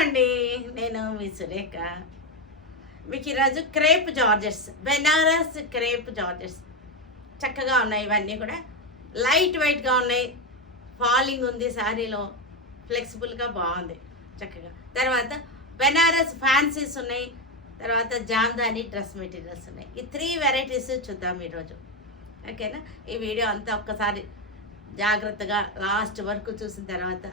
అండి. నేను మీ సురేఖ. మీకు ఈరోజు crepe georgettes, Banaras crepe georgettes చక్కగా ఉన్నాయి. ఇవన్నీ కూడా లైట్ వెయిట్గా ఉన్నాయి. ఫాలింగ్ ఉంది శారీలో, ఫ్లెక్సిబుల్గా బాగుంది చక్కగా. తర్వాత బెనారస్ ఫ్యాన్సీస్ ఉన్నాయి. తర్వాత జామ్దాని డ్రెస్ మెటీరియల్స్ ఉన్నాయి. ఈ 3 వెరైటీస్ చూద్దాం ఈరోజు. ఓకేనా? ఈ వీడియో అంతా ఒక్కసారి జాగ్రత్తగా లాస్ట్ వరకు చూసిన తర్వాత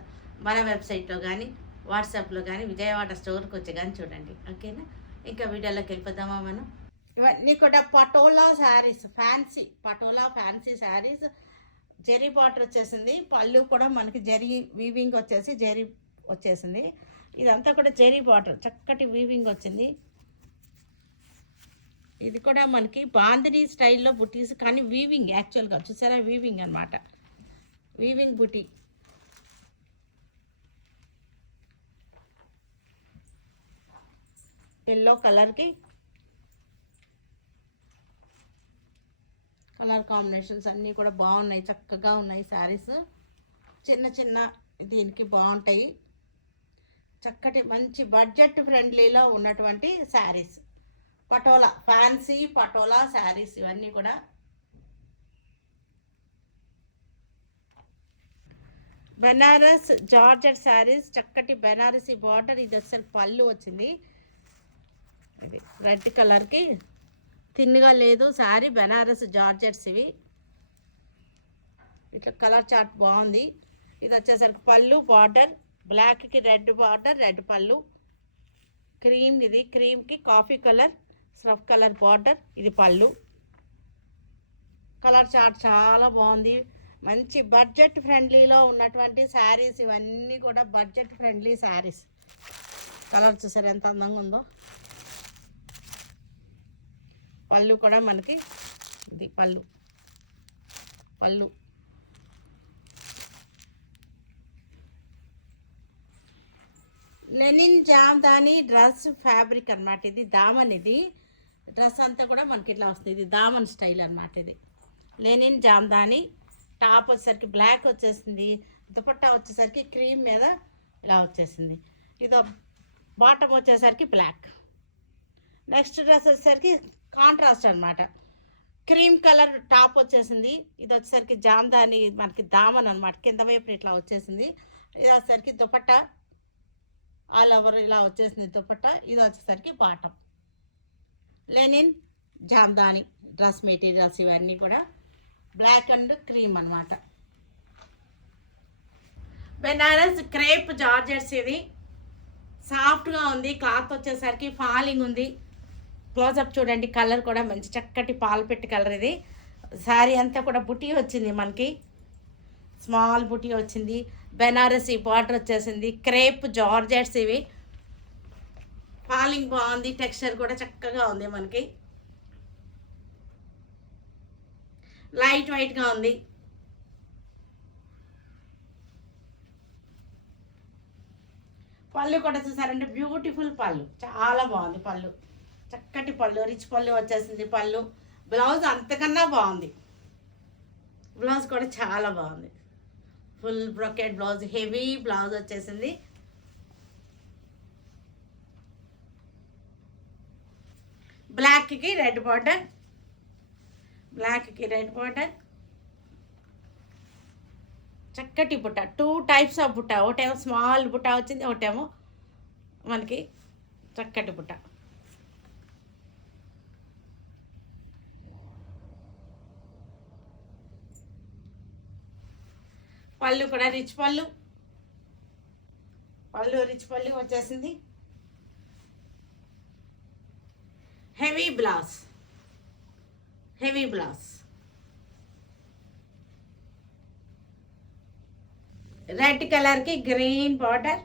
మన వెబ్సైట్లో కానీ వాట్సాప్లో కానీ విజయవాడ స్టోర్కి వచ్చి కానీ చూడండి. ఓకేనా? ఇంకా వీడియోలోకి వెళ్ళిపోదామా మనం. ఇవన్నీ కూడా పటోలా శారీస్, పటోలా ఫ్యాన్సీ శారీస్. జెరీ బార్డర్ వచ్చేసింది. పళ్ళు కూడా మనకి జెరీ వీవింగ్ వచ్చేసి జెరీ వచ్చేసింది. ఇదంతా కూడా జెరీ బార్డర్, చక్కటి వీవింగ్ వచ్చింది. ఇది కూడా మనకి బాందిని స్టైల్లో బుటీస్, కానీ వీవింగ్ యాక్చువల్గా చూసారా, వీవింగ్ అనమాట. వీవింగ్ బుటీ. ఎల్లో కలర్కి కలర్ కాంబినేషన్స్ అన్నీ కూడా బాగున్నాయి, చక్కగా ఉన్నాయి శారీస్. చిన్న చిన్న దీనికి బాగుంటాయి. చక్కటి మంచి బడ్జెట్ ఫ్రెండ్లీలో ఉన్నటువంటి శారీస్. పటోలా ఫ్యాన్సీ పటోలా శారీస్ ఇవన్నీ కూడా. బెనారస్ జార్జెట్ శారీస్, చక్కటి బెనారసీ బార్డర్. ఇది అసలు పళ్ళు వచ్చింది. ఇది రెడ్ కలర్కి తిన్నుగా లేదు శారీ. బెనారస్ జార్జెట్స్ ఇవి. ఇట్లా కలర్ చార్ట్ బాగుంది. ఇది వచ్చేసరికి పళ్ళు బార్డర్, బ్లాక్కి రెడ్ బార్డర్, రెడ్ పళ్ళు. క్రీమ్, ఇది క్రీమ్కి కాఫీ కలర్, స్రఫ్ కలర్ బార్డర్. ఇది పళ్ళు. కలర్ చార్ట్ చాలా బాగుంది. మంచి బడ్జెట్ ఫ్రెండ్లీలో ఉన్నటువంటి శారీస్ ఇవన్నీ కూడా. Budget friendly saris. కలర్ చూసారు ఎంత అందంగా ఉందో. పళ్ళు కూడా మనకి ఇది పళ్ళు. లెనిన్ జామ్దాని డ్రెస్ ఫ్యాబ్రిక్ అనమాట. ఇది దామన్. ఇది డ్రెస్ అంతా కూడా మనకి ఇట్లా వస్తుంది. ఇది దామన్ స్టైల్ అనమాట. ఇది లెనిన్ జామ్దాని. టాప్ వచ్చేసరికి బ్లాక్ వచ్చేసింది. దుపట్టా వచ్చేసరికి క్రీమ్ మీద ఇలా వచ్చేసింది. ఇది బాటమ్ వచ్చేసరికి బ్లాక్. నెక్స్ట్ డ్రెస్ వచ్చేసరికి కాంట్రాస్ట్ అనమాట. క్రీమ్ కలర్ టాప్ వచ్చేసింది. ఇది వచ్చేసరికి జామ్దాని మనకి దామన్ అనమాట. కింద వైపు ఇట్లా వచ్చేసింది. ఇది వచ్చేసరికి దుపట్టా ఆల్ ఓవర్ ఇలా వచ్చేసింది దుపట్టా. ఇది వచ్చేసరికి bottom. Linen Jamdani dress materials ఇవన్నీ కూడా బ్లాక్ అండ్ క్రీమ్ అనమాట. Banaras crepe georgettes. ఇది సాఫ్ట్గా ఉంది. క్లాత్ వచ్చేసరికి ఫాలింగ్ ఉంది. క్లోజప్ చూడండి. కలర్ కూడా మంచి చక్కటి పాలపెట్టి కలర్. ఇది శారీ అంతా కూడా బుటీ వచ్చింది మనకి. స్మాల్ బుటీ వచ్చింది. బెనారసీ బార్డర్ వచ్చేసింది. క్రేప్ జార్జెట్స్ ఇవి. ఫాలింగ్ బాగుంది. టెక్స్చర్ కూడా చక్కగా ఉంది మనకి. లైట్ వెయిట్గా ఉంది. పళ్ళు కూడా చూసారంటే బ్యూటిఫుల్ పళ్ళు, చాలా బాగుంది పళ్ళు. చక్కటి పళ్ళు, రిచ్ పళ్ళు వచ్చేసింది. పళ్ళు బ్లౌజ్ అంతకన్నా బాగుంది. బ్లౌజ్ కూడా చాలా బాగుంది. Full brocade blouse, heavy blouse వచ్చేసింది. బ్లాక్కి రెడ్ బార్డర్, చక్కటి బుట్ట. 2 టైప్స్ ఆఫ్ బుట్ట. ఒకటేమో స్మాల్ బుట్ట వచ్చింది, ఒకటేమో మనకి చక్కటి బుట్ట. పళ్ళు కూడా రిచ్ పళ్ళు వచ్చేసింది. Heavy blouse. రెడ్ కలర్కి green border.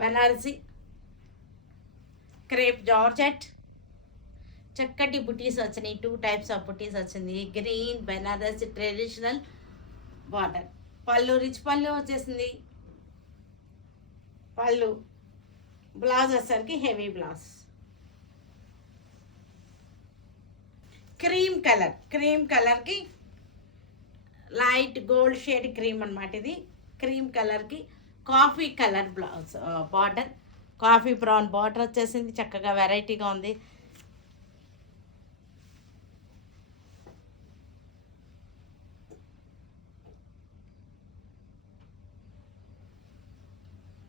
Banarasi crepe georgette. చక్కటి బుటీస్ వచ్చినాయి. 2 టైప్స్ ఆఫ్ బుటీస్ వచ్చింది. Green Banarasi traditional border. పళ్ళు రిచ్ పళ్ళు వచ్చేసింది. బ్లౌజ్ వచ్చేసరికి హెవీ బ్లౌజ్. క్రీమ్ కలర్కి లైట్ గోల్డ్ షేడ్ క్రీమ్ అనమాట. ఇది క్రీమ్ కలర్కి coffee colour blouse border, coffee brown border వచ్చేసింది. చక్కగా వెరైటీగా ఉంది.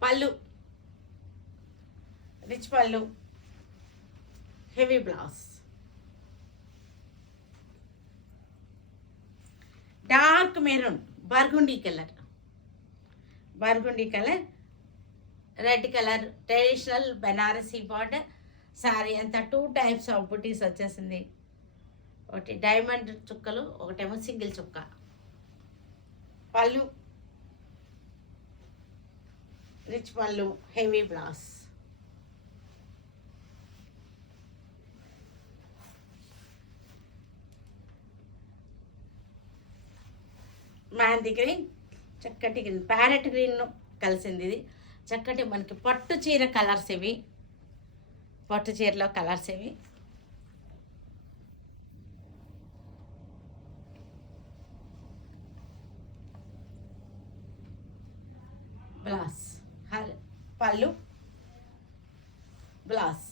పళ్ళు, రిచ్ పళ్ళు, heavy blouse, dark maroon, burgundy colour, red colour, traditional Banarasi border. Sari అంతా 2 టైప్స్ ఆఫ్ బుటీస్ వచ్చేసింది. ఒకటి డైమండ్ చుక్కలు, ఒకటేమో సింగిల్ చుక్క. పళ్ళు, రిచ్ పళ్ళు, హెవీ బ్లౌజ్. మెహందీ గ్రీన్, చక్కటి గ్రీన్, ప్యారెట్ గ్రీన్ కలిసింది ఇది. చక్కటి మనకి పట్టు చీర కలర్స్ ఇవి, పట్టు చీరలో కలర్స్ ఇవి. బ్లౌజ్, పళ్ళు, బ్లౌజ్.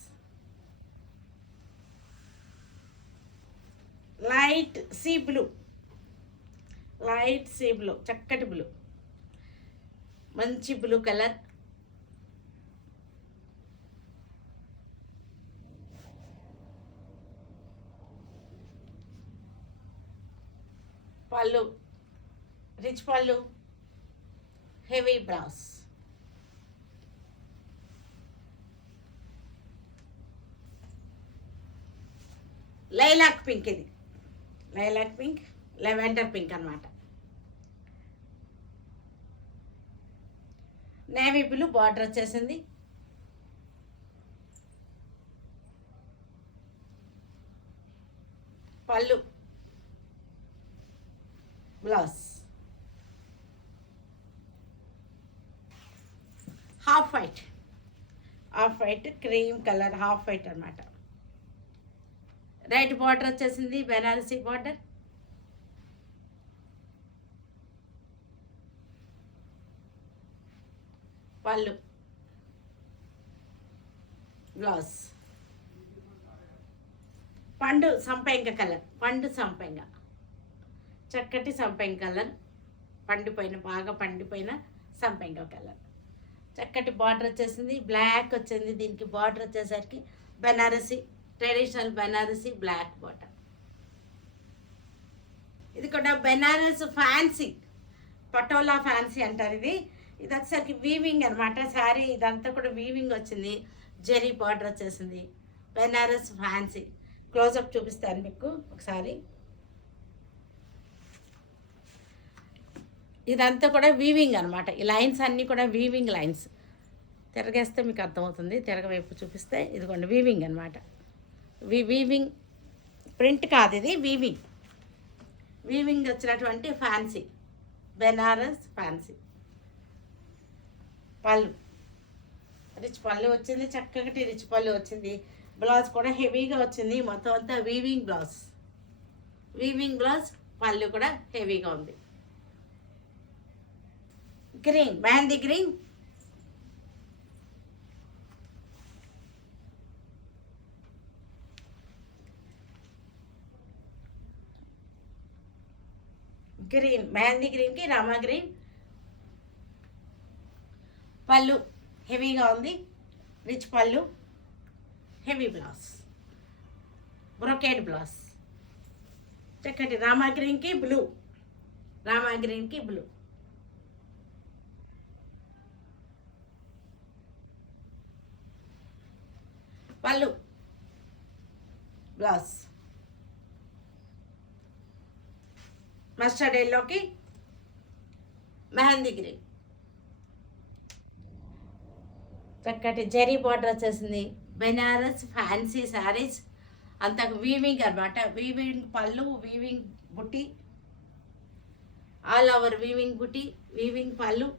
లైట్ సీ బ్లూ, చక్కటి బ్లూ, మంచి బ్లూ కలర్. పళ్ళు, రిచ్ పళ్ళు, హెవీ బ్లౌజ్. లైలాక్ పింక్, ఇది లైలాక్ పింక్, లెవెండర్ పింక్ అన్నమాట. నేవీ బ్లూ బార్డర్ వచ్చేసింది. పళ్ళు, blouse. Half white cream colour, half white అన్నమాట. రెడ్ బార్డర్ వచ్చేసింది, బెనారసీ బార్డర్. పళ్ళు, బ్లౌజ్. సంపెంగ కలర్, సంపెంగ, చక్కటి సంపెంగ కలర్, బాగా పండిపోయిన సంపెంగ కలర్. చక్కటి బార్డర్ వచ్చేసింది, బ్లాక్ వచ్చింది. దీనికి బార్డర్ వచ్చేసరికి Banarasi, traditional Banarasi black border. ఇది కూడా బెనారస్ ఫ్యాన్సీ, పటోలా ఫ్యాన్సీ అంటారు ఇది. ఇది వచ్చేసరికి వీవింగ్ అనమాట. శారీ ఇదంతా కూడా వీవింగ్ వచ్చింది, జెరీ బార్డర్ వచ్చేసింది. బెనారస్ ఫ్యాన్సీ. క్లోజప్ చూపిస్తాను మీకు ఒకసారి. ఇదంతా కూడా వీవింగ్ అనమాట. ఈ లైన్స్ అన్నీ కూడా వీవింగ్ లైన్స్. తిరగేస్తే మీకు అర్థమవుతుంది, తిరగవైపు చూపిస్తే. ఇదిగోండి వీవింగ్ అనమాట. వీవింగ్ ప్రింట్ కాదు, ఇది వీవింగ్ వచ్చినటువంటి ఫ్యాన్సీ, బెనారస్ ఫ్యాన్సీ. పళ్ళు, రిచ్ పళ్ళు వచ్చింది, చక్కటి రిచ్ పళ్ళు వచ్చింది. బ్లౌజ్ కూడా హెవీగా వచ్చింది. మొత్తం అంతా వీవింగ్ బ్లౌజ్. పళ్ళు కూడా హెవీగా ఉంది. గ్రీన్, మెహందీ గ్రీన్, మెహందీ గ్రీన్కి రామా గ్రీన్. పళ్ళు హెవీగా ఉంది, రిచ్ పళ్ళు, హెవీ బ్లౌజ్, బ్రొకేడ్ బ్లౌజ్. చక్కటి రామా గ్రీన్కి బ్లూ, పళ్ళు, బ్లౌజ్. మస్టర్డ్ ఎల్లోకి మెహందీ గ్రీన్. చక్కటి జరీ బార్డర్ వచ్చేసింది. బెనారస్ ఫ్యాన్సీ శారీస్ అంత వీవింగ్ అనమాట. వీవింగ్ పళ్ళు, వీవింగ్ బుట్టి, ఆల్ ఓవర్ వీవింగ్ బుట్టి, weaving pallu,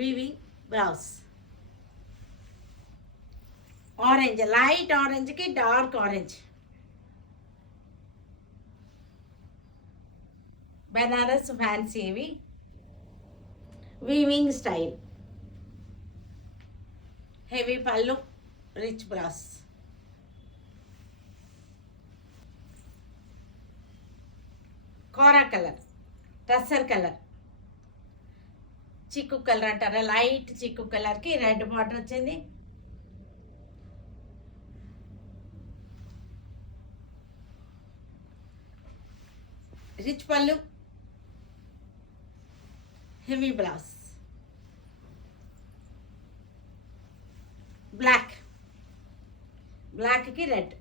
weaving blouse. Orange, light ఆరెంజ్కి డార్క్ ఆరెంజ్. బెనారస్ ఫ్యాన్సీ ఇవి, weaving style. Heavy pallu, rich blouse. Kora colour, tussar colour, చిక్కు కలర్ అంటారా, లైట్ చిక్కు కలర్కి రెడ్ బార్డర్ వచ్చింది. రిచ్ పళ్ళు, హెవీ బ్లౌజ్. బ్లాక్కి రెడ్.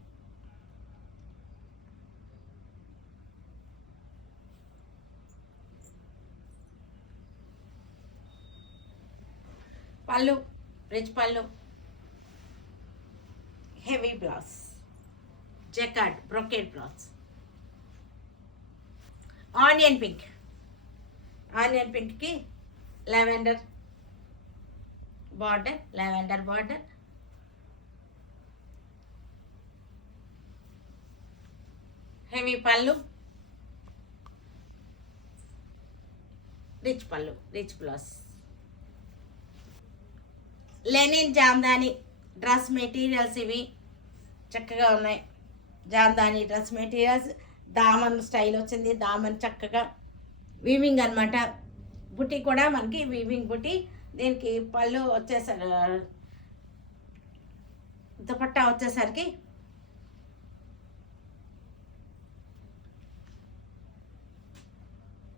పళ్ళు, రిచ్ పళ్ళు, heavy blouse, jacquard brocade blouse. Onion పింక్కి lavender border. Heavy pallu, rich blouse. Linen Jamdani dress materials ఇవి చక్కగా ఉన్నాయి. Jamdani dress materials, Daman style వచ్చింది. దామన్ చక్కగా వీవింగ్ అనమాట. బుట్టి కూడా మనకి వీవింగ్ బుట్టి. దీనికి పళ్ళు వచ్చేసరికి, దుపట్టా వచ్చేసరికి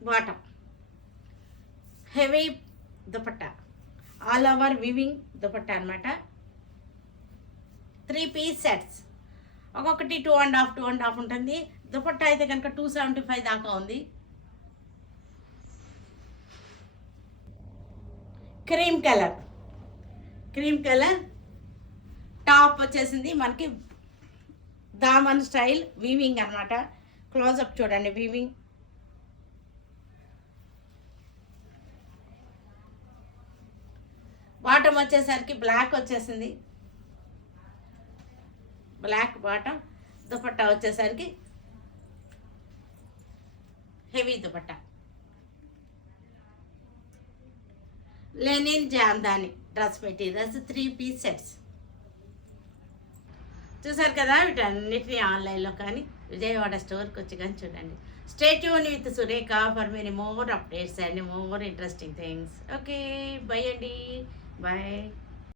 bottom heavy dupatta, all over weaving dupatta అనమాట. 3 పీస్ సెట్స్, ఒక్కొక్కటి 2.5 ఉంటుంది. దుపట్టా అయితే కనుక 275 దాకా ఉంది. క్రీమ్ కలర్ టాప్ వచ్చేసింది మనకి. దామన్ స్టైల్ వీవింగ్ అనమాట. క్లోజప్ చూడండి వీవింగ్. బాటమ్ వచ్చేసరికి బ్లాక్ వచ్చేసింది, బ్లాక్ బాటమ్. దుపట్టా వచ్చేసరికి heavy dupatta. Linen Jamdani dress materials 3 piece sets. చూసారు కదా, వీటన్నిటిని ఆన్లైన్లో కానీ విజయవాడ స్టోర్కి వచ్చి కానీ చూడండి. Stay tune with Surekha for many more updates and more interesting things. Okay, by అండి, బాయ్.